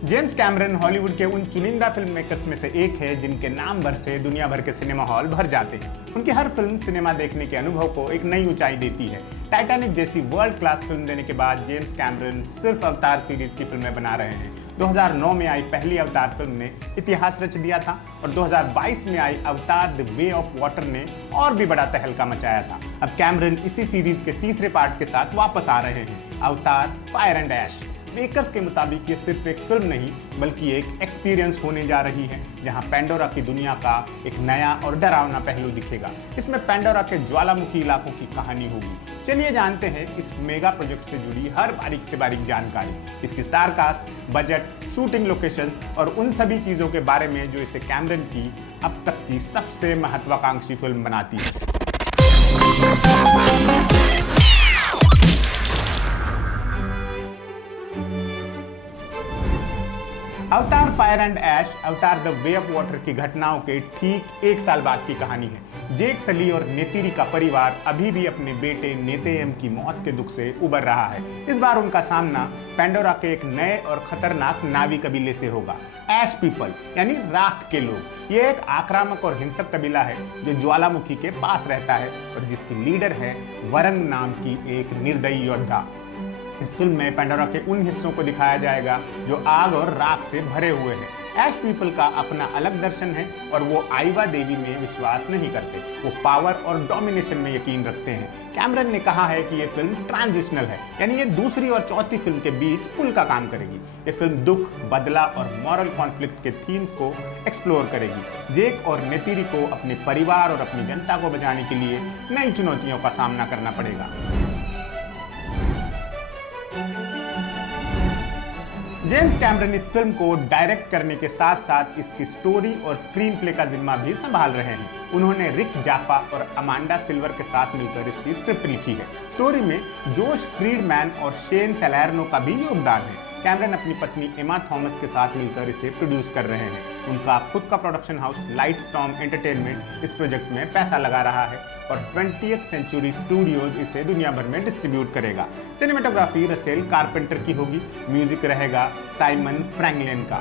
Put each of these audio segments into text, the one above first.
James Cameron Hollywood के उन चुनिंदा फिल्म मेकर्स में से एक है जिनके नाम भर से दुनिया भर के सिनेमा हॉल भर जाते हैं। उनकी हर फिल्म सिनेमा देखने के अनुभव को एक नई ऊंचाई देती है। टाइटैनिक जैसी वर्ल्ड क्लास फिल्म देने के बाद जेम्स कैमरन सिर्फ अवतार सीरीज की फिल्में बना रहे हैं। 2009 में आई पहली अवतार फिल्म ने इतिहास रच दिया था और 2022 में आई अवतार द वे ऑफ वाटर ने और भी बड़ा तहलका मचाया था। अब कैमरन इसी सीरीज के तीसरे पार्ट के साथ वापस आ रहे हैं, अवतार फायर एंड ऐश। मेकर्स के मुताबिक ये सिर्फ एक फिल्म नहीं बल्कि एक एक्सपीरियंस होने जा रही है, जहां पेंडोरा की दुनिया का एक नया और डरावना पहलू दिखेगा। इसमें पेंडोरा के ज्वालामुखी इलाकों की कहानी होगी। चलिए जानते हैं इस मेगा प्रोजेक्ट से जुड़ी हर बारीक से बारीक जानकारी, इसकी star cast, budget, shooting locations और उन सभी चीजों के बारे में जो इसे कैमरन की अब तक की सबसे महत्वाकांक्षी फिल्म बनाती है। अवतार फायर एंड ऐश अवतार द वे ऑफ वाटर की घटनाओं के ठीक एक साल बाद की कहानी है। जेक सली और नेतिरी का परिवार अभी भी अपने बेटे नेतेयम की मौत के दुख से उबर रहा है। इस बार उनका सामना पेंडोरा के एक नए और खतरनाक नावी कबीले से होगा, ऐश पीपल यानी राख के लोग। ये एक आक्रामक और हिंसक कबीला है जो ज्वालामुखी के पास रहता है और जिसकी लीडर है वरंग नाम की एक निर्दयी योद्धा। इस फिल्म में पेंडोरा के उन हिस्सों को दिखाया जाएगा जो आग और राख से भरे हुए हैं। ऐश पीपल का अपना अलग दर्शन है और वो आइवा देवी में विश्वास नहीं करते, वो पावर और डोमिनेशन में यकीन रखते हैं। कैमरन ने कहा है कि ये फिल्म ट्रांजिशनल है, यानी ये दूसरी और चौथी फिल्म के बीच पुल का काम करेगी। ये फिल्म दुख, बदला और मॉरल कॉन्फ्लिक्ट के थीम्स को एक्सप्लोर करेगी। जेक और नेतिरी को अपने परिवार और अपनी जनता को बचाने के लिए नई चुनौतियों का सामना करना पड़ेगा। जेम्स कैमरन इस फिल्म को डायरेक्ट करने के साथ साथ इसकी स्टोरी और स्क्रीन प्ले का जिम्मा भी संभाल रहे हैं। उन्होंने रिक जाफा और अमांडा सिल्वर के साथ मिलकर इसकी स्क्रिप्ट लिखी है। स्टोरी में जोश फ्रीडमैन और शेन सैलर्नो का भी योगदान है। कैमरन अपनी पत्नी एमा थॉमस के साथ मिलकर इसे प्रोड्यूस कर रहे हैं। उनका खुद का production house light storm entertainment इस प्रोजेक्ट में पैसा लगा रहा है और 20th सेंचुरी स्टूडियोज इसे दुनिया भर में डिस्ट्रीब्यूट करेगा। सिनेमेटोग्राफी रसेल कारपेंटर की होगी, म्यूजिक रहेगा साइमन फ्रैंकलिन का।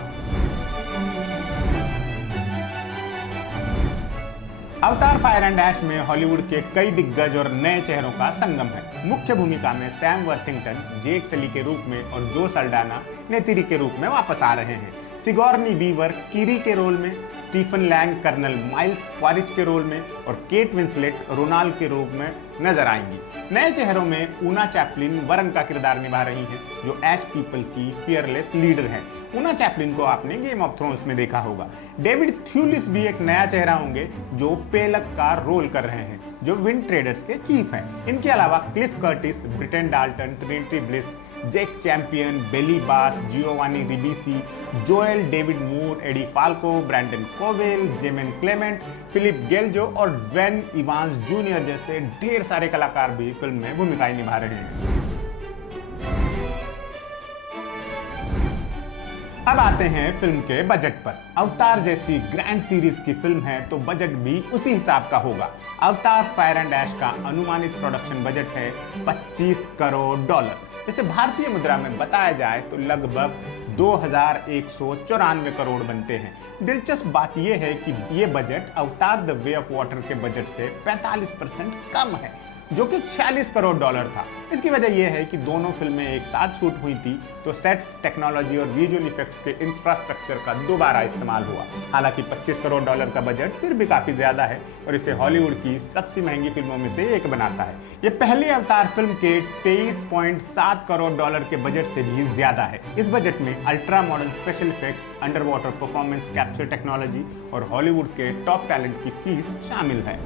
अवतार फायर एंड ऐश में हॉलीवुड के कई दिग्गज और नए चेहरों का संगम है। मुख्य भूमिका में सैम वर्थिंगटन जेक सली के रूप में और जो सल्डाना नेतिरी के रूप में वापस आ रहे हैं। सिगोर्नी वीवर किरी के रोल में, स्टीफन लैंग कर्नल माइल्स क्वारिच के रोल में और केट विंसलेट रोनाल्ड के रूप में नजर आएंगी। नए चेहरों में ऊना चैपलिन वरंग का किरदार निभा रही हैं, जो ऐश पीपल की फियरलेस लीडर हैं। ऊना चैपलिन को आपने गेम ऑफ थ्रोन्स में देखा होगा। डेविड थ्यूलिस भी एक नया चेहरा होंगे जो पेलक का रोल कर रहे हैं, जो विंड ट्रेडर्स के चीफ हैं। इनके अलावा Cliff Curtis, Brittain Dalton, Trinity Bliss, Jack Champion, Bailey Bass, Giovanni Ribisi, Joel David Moore, Edie Falco, Brendan Cowell, Jemaine Clement, Filip Geljo और ड्वेन इवांस जूनियर जैसे ढेर सारे कलाकार भी फिल्म में भूमिकाएं निभा रहे हैं। अब आते हैं फिल्म के बजट पर। अवतार जैसी ग्रैंड सीरीज की फिल्म है तो बजट भी उसी हिसाब का होगा। अवतार फायर एंड ऐश का अनुमानित प्रोडक्शन बजट है $25 करोड़। इसे भारतीय मुद्रा में बताया जाए तो लगभग 2194 करोड़ बनते हैं। दिलचस्प बात यह है कि यह बजट अवतार द वे ऑफ वाटर के बजट से 45% कम है, जो कि $46 करोड़ था। इसकी वजह यह है कि दोनों फिल्में एक साथ शूट हुई थी तो सेट्स, टेक्नोलॉजी और विजुअल इफेक्ट्स के इंफ्रास्ट्रक्चर का दोबारा इस्तेमाल हुआ। हालांकि $25 करोड़ का बजट फिर भी काफी ज्यादा है और इसे हॉलीवुड की सबसे महंगी फिल्मों में से एक बनाता है। यह पहली अवतार फिल्म के $23.7 करोड़ के बजट से भी ज्यादा है। इस बजट में ultra modern special effects, under water performance capture technology और हॉलीवुड के टॉप टैलेंट की फीस शामिल है।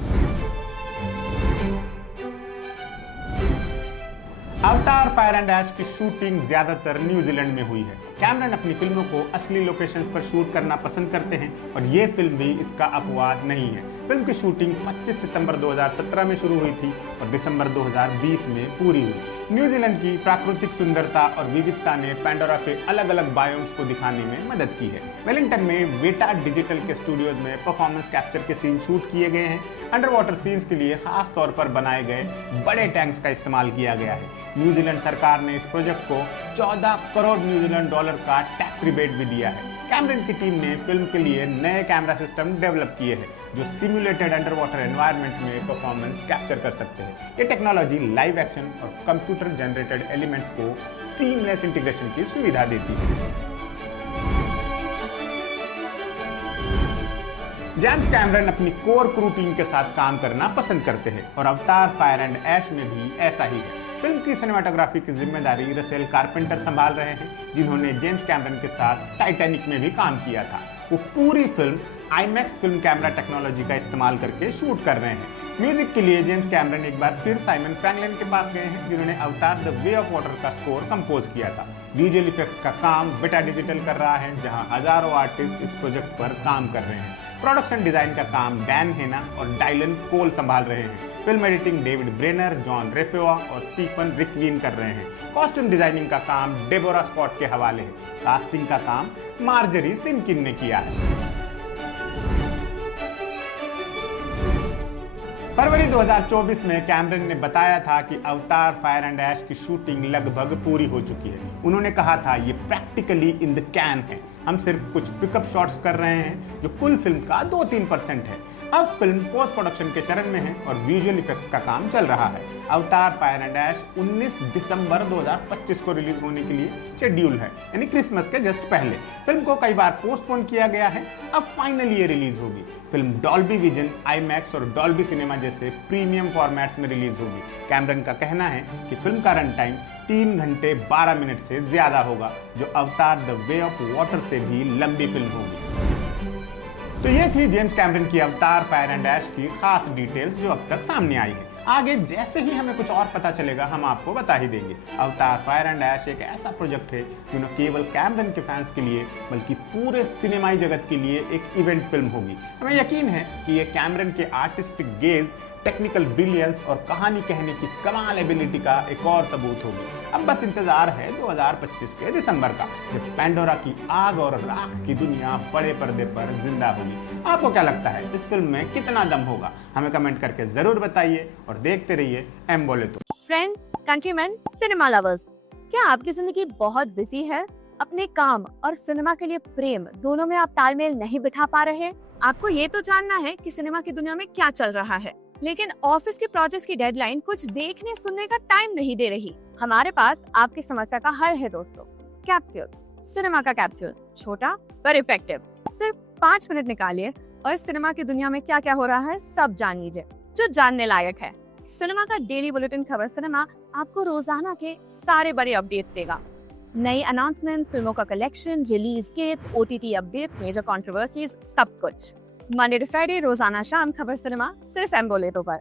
अवतार फायर एंड ऐश की शूटिंग ज्यादातर न्यूजीलैंड में हुई है। कैमरन अपनी फिल्मों को असली लोकेशंस पर शूट करना पसंद करते हैं और ये फिल्म भी इसका अपवाद नहीं है। फिल्म की शूटिंग 25 सितंबर 2017 में शुरू हुई थी और दिसंबर 2020 में पूरी हुई। न्यूजीलैंड की प्राकृतिक सुंदरता और विविधता ने पैंडोरा के अलग अलग बायोम्स को दिखाने में मदद की है। वेलिंगटन में वेटा डिजिटल के स्टूडियोज में परफॉर्मेंस कैप्चर के सीन शूट किए गए हैं। अंडर वाटर सीन्स के लिए खास तौर पर बनाए गए बड़े टैंक्स का इस्तेमाल किया गया है। न्यूजीलैंड सरकार ने इस प्रोजेक्ट को 14 करोड़ न्यूजीलैंड डॉलर का टैक्स रिबेट भी दिया है। कैमरन की टीम ने फिल्म के लिए नए कैमरा सिस्टम डेवलप किए हैं जो सिमुलेटेड अंडर वाटर एनवायरनमेंट में परफॉर्मेंस कैप्चर कर सकते हैं। ये टेक्नोलॉजी लाइव एक्शन और कंप्यूटर जनरेटेड एलिमेंट्स को सीमलेस इंटीग्रेशन की सुविधा देती है। जेम्स कैमरन अपनी कोर क्रू टीम के साथ काम करना पसंद करते हैं और अवतार फायर एंड ऐश में भी ऐसा ही है। फिल्म की सिनेमाटोग्राफी की जिम्मेदारी रसेल कारपेंटर संभाल रहे हैं, जिन्होंने जेम्स कैमरन के साथ टाइटैनिक में भी काम किया था। वो पूरी film IMAX film camera technology का इस्तेमाल करके शूट कर रहे हैं। म्यूजिक के लिए जेम्स कैमरन एक बार फिर साइमन फ्रैंकलिन के पास गए हैं, जिन्होंने अवतार द वे ऑफ वाटर का स्कोर कंपोज किया था। विजुअल इफेक्ट्स का काम बेटा डिजिटल कर रहा है, जहां हजारों आर्टिस्ट इस प्रोजेक्ट पर काम कर रहे हैं। प्रोडक्शन डिजाइन का काम डैन हेना और डायलन कोल संभाल रहे हैं। Film editing David Brenner, John Refoua और स्टीफन रिकवीन कर रहे हैं। कॉस्ट्यूम डिजाइनिंग का काम डेबोरा स्कॉट के हवाले है। कास्टिंग का काम मार्जरी सिमकिन ने किया है। फरवरी 2024 में कैमरन ने बताया था कि अवतार फायर एंड ऐश की शूटिंग लगभग पूरी हो चुकी है। उन्होंने कहा था, ये प्रैक्टिकली इन द कैन है, हम सिर्फ कुछ पिकअप शॉट्स कर रहे हैं जो कुल फिल्म का 2-3% है। अब फिल्म पोस्ट प्रोडक्शन के चरण में है और विजुअल इफेक्ट्स का काम चल रहा है। अवतार फायर एंड ऐश 19 दिसंबर 2025 को रिलीज होने के लिए शेड्यूल है, यानी क्रिसमस के जस्ट पहले। फिल्म को कई बार पोस्टपोन किया गया है, अब फाइनली ये रिलीज होगी। फिल्म डॉल्बी विजन, आईमैक्स और डॉल्बी सिनेमा जैसे प्रीमियम फॉर्मेट्स में रिलीज होगी। कैमरन का कहना है कि फिल्म का रन टाइम 3 घंटे 12 मिनट से ज्यादा होगा, जो अवतार द वे ऑफ वाटर से भी लंबी फिल्म होगी। तो ये थी जेम्स कैमरन की अवतार फायर एंड ऐश की खास डिटेल्स जो अब तक सामने आई है। आगे जैसे ही हमें कुछ और पता चलेगा हम आपको बता ही देंगे। अवतार फायर एंड ऐश एक ऐसा प्रोजेक्ट है जो न केवल कैमरन के फैंस के लिए बल्कि पूरे सिनेमाई जगत के लिए एक इवेंट फिल्म होगी। हमें यकीन है कि ये कैमरन के आर्टिस्टिक गेज, टेक्निकल ब्रिलियंस और कहानी कहने की कमाल एबिलिटी का एक और सबूत होगी। अब बस इंतजार है 2025 के दिसंबर का, जब पैंडोरा की आग और राख की दुनिया बड़े पर्दे पर जिंदा होगी। आपको क्या लगता है, इस फिल्म में कितना दम होगा? हमें कमेंट करके जरूर बताइए और देखते रहिए एम बोले तो। फ्रेंड्स, कंट्रीमैन, सिनेमा लवर्स, क्या आपकी जिंदगी बहुत बिजी है? अपने काम और सिनेमा के लिए प्रेम दोनों में आप तालमेल नहीं बिठा पा रहे? आपको ये तो जानना है कि सिनेमा की दुनिया में क्या चल रहा है, लेकिन ऑफिस के प्रोजेक्ट्स की डेडलाइन कुछ देखने सुनने का टाइम नहीं दे रही। हमारे पास आपकी समस्या का हल है दोस्तों। कैप्सूल, सिनेमा का कैप्सूल, छोटा पर इफेक्टिव। सिर्फ 5 मिनट निकालिए और सिनेमा की दुनिया में क्या क्या हो रहा है सब जान लीजिए, जो जानने लायक है। सिनेमा का डेली बुलेटिन खबर सिनेमा आपको रोजाना के सारे बड़े अपडेट्स देगा। नई अनाउंसमेंट, फिल्मों का collection, release dates, OTT updates, major controversies, सब कुछ। मंडे टू फ्राइडे रोजाना शाम खबर सिनेमा सिर्फ एम बोलेतो पर।